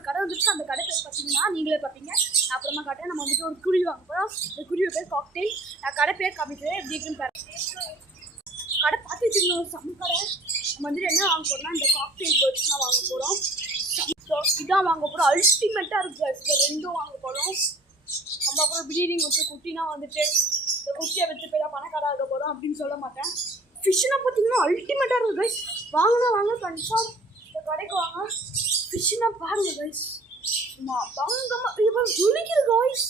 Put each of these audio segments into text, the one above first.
ஒரு கடை வந்துட்டு அந்த கடை பேர் பார்த்தீங்கன்னா நீங்களே பார்ப்பீங்க. அப்புறமா காட்டுறேன். நம்ம வந்துட்டு ஒரு குருவி வாங்க போகிறோம். இந்த குருவி பேர் காக்டெயில். நான் கடை பேர் காமிக்கிறேன் எப்படி இருக்குன்னு பாருங்க. கடை பார்த்து வச்சுக்கணும். செம்ம கடை. நம்ம வந்துட்டு என்ன வாங்க போகிறோம்னா இந்த காக்டெயில் பேர்ட்ஸ் தான் வாங்க போகிறோம். இதான் வாங்க போகிறோம். அல்டிமேட்டாக இருக்குது. இந்த ரெண்டும் வாங்க போகிறோம். நம்ம அப்புறம் ப்ரீடிங் வச்சு குட்டினா வந்துட்டு இந்த குட்டியை வச்சு போய் தான் பணக்கார ஆக போகிறோம் அப்படின்னு சொல்ல மாட்டேன். ஃபிஷ்ஷுனா பார்த்தீங்கன்னா அல்டிமேட்டாக இருக்குது கைஸ். வாங்க கன்ஃபார்ம் இந்த கடைக்கு வாங்க. ஃபிஷ்ஷுனா பாருங்க கைஸ். வாங்கம்மா இது பாருங்க ஜொலிக்குது கைஸ்.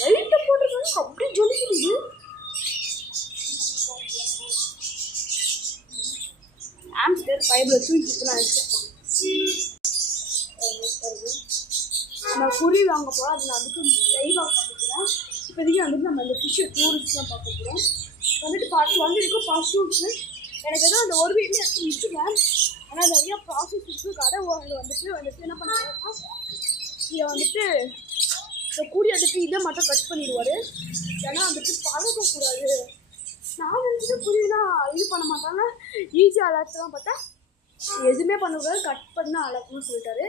லைட்டை போட்டுருக்காங்க அப்படியே ஜொலிக்குது. ஆம்ஸ்டர் ஃபைபர் தூக்கிட்டுலாம் வச்சுருக்கோம். நம்ம குருவி வாங்க போகிறோம். அதில் வந்துட்டு லைவாக காமிக்கிறேன். இப்போதைக்கு வந்துட்டு நம்ம இந்த ஃபிஷ்ஷை டூரிஸ்ட்லாம் பார்க்க போகிறோம். வந்துட்டு பார்ட் 1 இருக்கும், பார்ட் 2 இருக்குது. எனக்கு எதுவும் அந்த ஒரு வீட்டில் எடுத்து முடிச்சுருவேன். ஆனால் நிறையா ப்ராசஸ் இருக்குது. கடை ஓனர் வந்துட்டு என்ன பண்ணுறாருன்னா இதை வந்துட்டு இந்த கூடி வந்துட்டு இதை மட்டும் கட் பண்ணிடுவார். ஏன்னா வந்துட்டு பழகக்கூடாது. நான் வந்துட்டு குருவினா இது பண்ண மாட்டாங்க. ஈஸியாக அலர்ட்லாம் பார்த்தா எதுவுமே பண்ணக்கூடாது, கட் பண்ணால் அலர்ட்னு சொல்லிட்டாரு.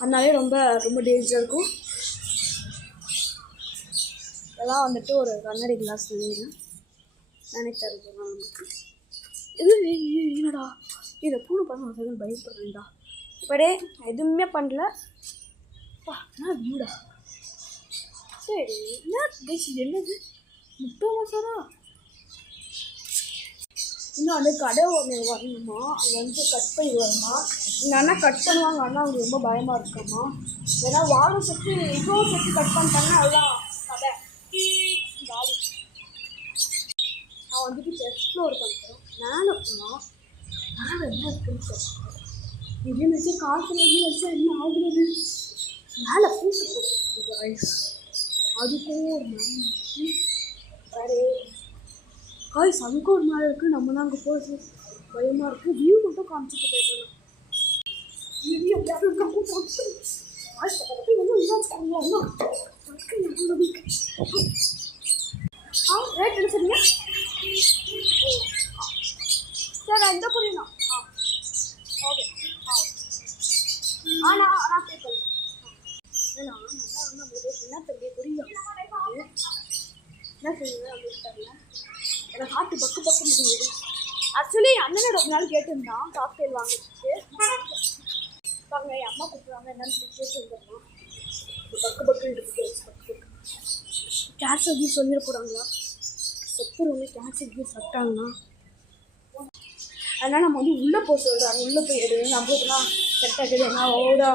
அதனாலே ரொம்ப ரொம்ப டேஞ்சராக இருக்கும். இதெல்லாம் வந்துட்டு ஒரு கண்ணாடி கிளாஸ் நினைத்தாரு நமக்கு. இது என்னடா இதை பூனை பண்ண ஒரு செகண்ட் பயப்படுறேன்டா. இப்படே எதுவுமே பண்ணல. என்ன வியூடா. சரி என்ன கைஸ் இது என்னது முட்டை மசாலா. இன்னும் வந்து கடை ஒன்று வரணுமா, அங்கே வந்து கட் பண்ணி வருமா. எங்கள் அண்ணா கட் பண்ணுவாங்க. அண்ணா அவங்களுக்கு ரொம்ப பயமாக இருக்காமா. ஏன்னா வாரம் செட்டு இவ்வளோ செட்டு கட் பண்ணிட்டாங்கன்னா அதுதான் கடை காலி. நான் வந்துட்டு எக்ஸ்ப்ளோர் பண்ணுறேன். மேலே போனால் மேலே என்ன இருக்குன்னு சொல்லுவேன். இதுன்னு வச்சு காற்று வச்சா என்ன ஆகுறது. மேலே பூட்டு போட்டு ரைஸ் அதுக்கும் ஒரு மேலே வேறு காய்ஸ் அதுக்கு ஒரு மேலே இருக்குது. நம்ம தான் அங்கே போகிறது பயமாக இருக்குது. வியூ மட்டும் காமிச்சிட்டு போயிடலாம். வியூ ரேட் எடுத்துருங்க. சரி இந்த புரியுமா? ஓகே நான் பே பண்ணுறேன். ஏன்னா நல்லா வந்து நம்மளுக்கு என்ன தம்பி புரியும் என்ன செய்யுங்க அப்படின்னு தெரியல. எனக்கு ஹார்ட்டு பக்கு முடியுது. ஆக்சுவலி அண்ணனோட ஒரு நாள் கேட்டிருந்தான் காக்டெயில் வாங்கிட்டு பாங்க. என் அம்மா கூப்பிட்றாங்க என்னன்னு கேட்டு வந்துடலாம். பக்கு இருக்குது. கேன்சர் யூஸ் சொல்லிட போகிறாங்களா? செத்துருவங்க கேன்சர் யூஸ் சாப்பிட்டாங்கன்னா. அதனால் நம்ம வந்து உள்ளே போக சொல்கிறாங்க. உள்ளே போய் எடுங்க நம்மளுக்குலாம் செட் ஆகுது. ஏன்னா ஓடா